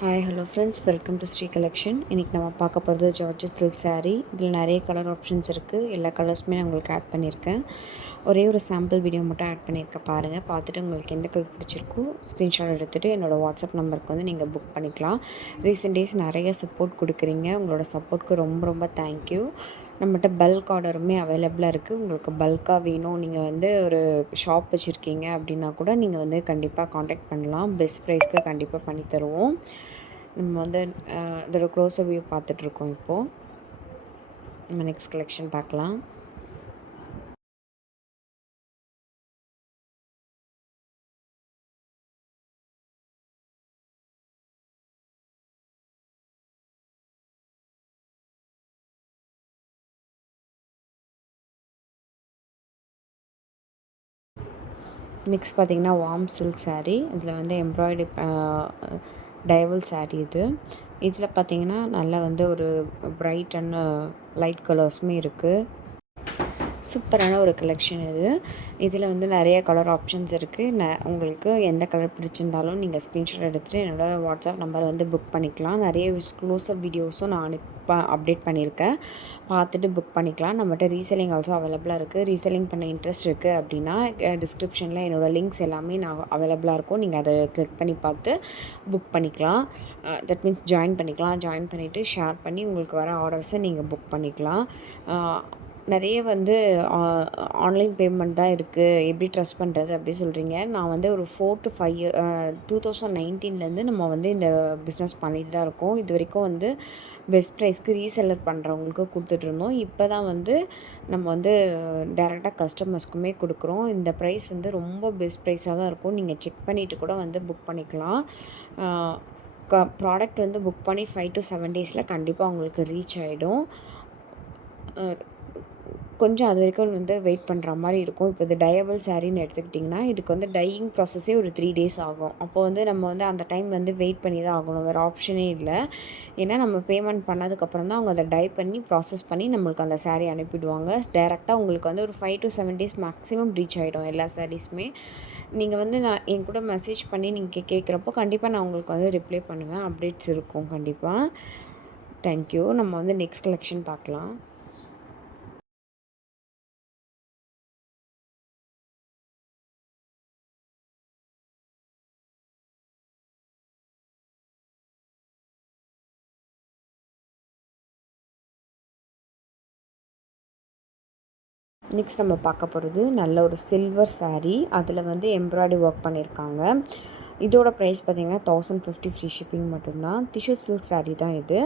Hi hello friends, welcome to Sri collection. இன்றைக்கி நம்ம பார்க்க போகிறது ஜார்ஜெட் சில்க் saree. இதில் நிறைய கலர் ஆப்ஷன்ஸ் இருக்குது. எல்லா கலர்ஸுமே நான் உங்களுக்கு ஆட் பண்ணியிருக்கேன். ஒரே ஒரு சாம்பிள் வீடியோ மட்டும் ஆட் பண்ணியிருக்கேன். பாருங்கள், பார்த்துட்டு உங்களுக்கு எந்த கலர் பிடிச்சிருக்கோ ஸ்க்ரீன்ஷாட் எடுத்துகிட்டு என்னோடய வாட்ஸ்அப் நம்பருக்கு வந்து நீங்கள் புக் பண்ணிக்கலாம். ரீசெண்ட் டேஸ் நிறைய சப்போர்ட் கொடுக்குறீங்க. உங்களோட சப்போர்ட்க்கு ரொம்ப ரொம்ப தேங்க்யூ. நம்மகிட்ட பல்க் ஆர்டருமே அவைலபிளாக இருக்குது. உங்களுக்கு பல்காக வேணும், நீங்கள் வந்து ஒரு ஷாப் வச்சுருக்கீங்க அப்படின்னா கூட நீங்கள் வந்து கண்டிப்பாக காண்டாக்ட் பண்ணலாம். பெஸ்ட் ப்ரைஸ்க்கு கண்டிப்பாக பண்ணி தருவோம். நம்ம வந்து இதோட க்ளோஸர் வியூ பார்த்துட்ருக்கோம். இப்போது நம்ம நெக்ஸ்ட் கலெக்ஷன் பார்க்கலாம். நெக்ஸ்ட் பார்த்திங்கன்னா வார்ம் சில்க் saree. இதில் வந்து எம்ப்ராய்டரி டயபிள் saree இது. இதில் பார்த்திங்கன்னா நல்லா வந்து ஒரு பிரைட் அண்ட் லைட் கலர்ஸுமே இருக்குது. சூப்பரான ஒரு கலெக்ஷன் இது. இதில் வந்து நிறைய கலர் ஆப்ஷன்ஸ் இருக்குது. உங்களுக்கு எந்த கலர் பிடிச்சிருந்தாலும் நீங்கள் ஸ்க்ரீன்ஷாட் எடுத்துகிட்டு என்னோடய வாட்ஸ்அப் நம்பர் வந்து புக் பண்ணிக்கலாம். நிறைய எக்ஸ்க்ளூசிவ் வீடியோஸும் நான் அப்டேட் பண்ணியிருக்கேன். பார்த்துட்டு புக் பண்ணிக்கலாம். நம்மகிட்ட ரீசெல்லிங் ஆல்சோ அவைலபிளாக இருக்குது. ரீசெல்லிங் பண்ண இன்ட்ரெஸ்ட் இருக்குது அப்படின்னா டிஸ்கிரிப்ஷனில் என்னோடய லிங்க்ஸ் எல்லாமே நான் அவைலபிளாக இருக்கும். நீங்கள் அதை கிளிக் பண்ணி பார்த்து புக் பண்ணிக்கலாம். தட் மீன்ஸ் ஜாயின் பண்ணிக்கலாம். ஜாயின் பண்ணிவிட்டு ஷேர் பண்ணி உங்களுக்கு வர ஆர்டர்ஸை நீங்கள் புக் பண்ணிக்கலாம். நிறைய வந்து ஆன்லைன் பேமெண்ட் தான் இருக்குது, எப்படி ட்ரஸ்ட் பண்ணுறது அப்படி சொல்கிறீங்க. நான் வந்து ஒரு 4 to 5 2019 நம்ம வந்து இந்த பிஸ்னஸ் பண்ணிட்டு தான் இருக்கோம். இது வரைக்கும் வந்து பெஸ்ட் ப்ரைஸ்க்கு ரீசெல்லர் பண்ணுறவங்களுக்கு கொடுத்துட்ருந்தோம். இப்போ தான் வந்து நம்ம வந்து டேரெக்டாக கஸ்டமர்ஸ்க்குமே கொடுக்குறோம். இந்த ப்ரைஸ் வந்து ரொம்ப பெஸ்ட் ப்ரைஸாக தான் இருக்கும். நீங்கள் செக் பண்ணிவிட்டு கூட வந்து புக் பண்ணிக்கலாம். ப்ராடக்ட் வந்து புக் பண்ணி 5 to 7 டேஸில் கண்டிப்பாக உங்களுக்கு ரீச் ஆகிடும். கொஞ்சம் அது வரைக்கும் வந்து வெயிட் பண்ணுற மாதிரி இருக்கும். இப்போ இது டயபிள் சாரின்னு எடுத்துக்கிட்டிங்கன்னா இதுக்கு வந்து டையிங் ப்ராசஸே ஒரு 3 டேஸ் ஆகும். அப்போ வந்து நம்ம வந்து அந்த டைம் வந்து வெயிட் பண்ணி தான் ஆகணும். வேறு ஆப்ஷனே இல்லை. ஏன்னா நம்ம பேமெண்ட் பண்ணதுக்கப்புறம் தான் அவங்க அதை டை பண்ணி ப்ராசஸ் பண்ணி நம்மளுக்கு அந்த சாரீ அனுப்பிடுவாங்க. டேரெக்டாக உங்களுக்கு வந்து ஒரு 5 to 7 டேஸ் மேக்ஸிமம் ரீச் ஆகிடும் எல்லா சாரீஸுமே. நீங்கள் வந்து நான் என் கூட மெசேஜ் பண்ணி நீங்கள் கேட்குறப்போ கண்டிப்பாக நான் உங்களுக்கு வந்து ரிப்ளை பண்ணுவேன். அப்டேட்ஸ் இருக்கும் கண்டிப்பாக. தேங்க்யூ. நம்ம வந்து நெக்ஸ்ட் கலெக்ஷன் பார்க்கலாம். நெக்ஸ்ட் நம்ம பார்க்க போகிறது நல்ல ஒரு சில்வர் saree. அதில் வந்து எம்ப்ராய்டரி ஒர்க் பண்ணியிருக்காங்க. இதோட ப்ரைஸ் பார்த்திங்கன்னா 1050 ஃப்ரீ ஷிப்பிங் மட்டும்தான். டிஷ்யூ சில்க் saree தான் இது.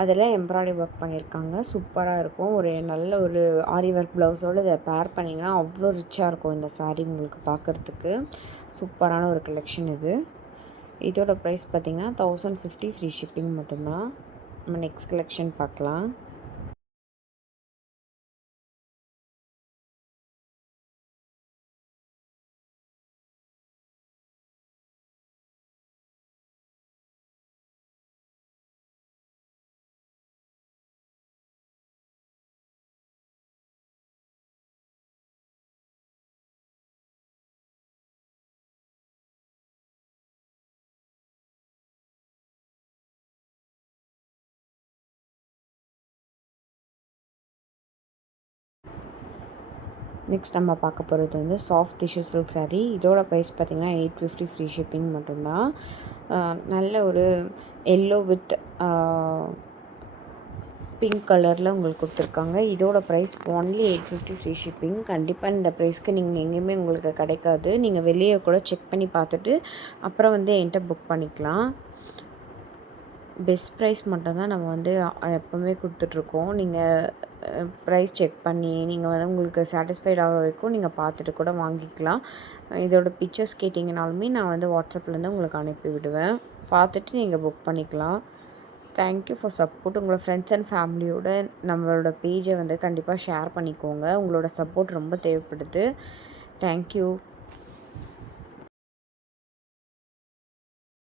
அதில் எம்ப்ராய்டரி ஒர்க் பண்ணியிருக்காங்க. சூப்பராக இருக்கும். ஒரு நல்ல ஒரு ஆரி ஒர்க் ப்ளவுஸோடு இதை பேர் பண்ணிங்கன்னா அவ்வளோ ரிச்சாக இருக்கும் இந்த saree உங்களுக்கு பார்க்குறதுக்கு. சூப்பரான ஒரு கலெக்ஷன் இது. இதோட ப்ரைஸ் பார்த்திங்கன்னா 1050 ஃப்ரீ ஷிப்பிங் மட்டும்தான். நம்ம நெக்ஸ்ட் கலெக்ஷன் பார்க்கலாம். நெக்ஸ்ட் நம்ம பார்க்க போகிறது வந்து சாஃப்ட் டிஷ்யூ சில்க் saree. இதோட ப்ரைஸ் பார்த்திங்கன்னா 850 ஃப்ரீ ஷிப்பிங் மட்டும்தான். நல்ல ஒரு எல்லோ வித் பிங்க் கலரில் உங்களுக்கு கொடுத்துருக்காங்க. இதோட ப்ரைஸ் ஒன்லி 850 ஃப்ரீ ஷிப்பிங். கண்டிப்பாக இந்த ப்ரைஸ்க்கு நீங்கள் எங்கேயுமே உங்களுக்கு கிடைக்காது. நீங்கள் வெளியே கூட செக் பண்ணி பார்த்துட்டு அப்புறம் வந்து என்கிட்ட புக் பண்ணிக்கலாம். பெஸ்ட் ப்ரைஸ் மட்டும்தான் நம்ம வந்து எப்போவுமே கொடுத்துட்ருக்கோம். நீங்கள் ப்ரைஸ் செக் பண்ணி நீங்கள் வந்து உங்களுக்கு சாட்டிஸ்ஃபைட் ஆகிற வரைக்கும் நீங்கள் பார்த்துட்டு கூட வாங்கிக்கலாம். இதோட பிக்சர்ஸ் கேட்டிங்கனாலுமே நான் வந்து வாட்ஸ்அப்லேருந்து உங்களுக்கு அனுப்பி விடுவேன். பார்த்துட்டு நீங்கள் புக் பண்ணிக்கலாம். Thank you for support. உங்களோட ஃப்ரெண்ட்ஸ் அண்ட் ஃபேமிலியோட நம்மளோட பேஜை வந்து கண்டிப்பாக ஷேர் பண்ணிக்கோங்க. உங்களோட சப்போர்ட் ரொம்ப தேவைப்படுது. தேங்க்யூ.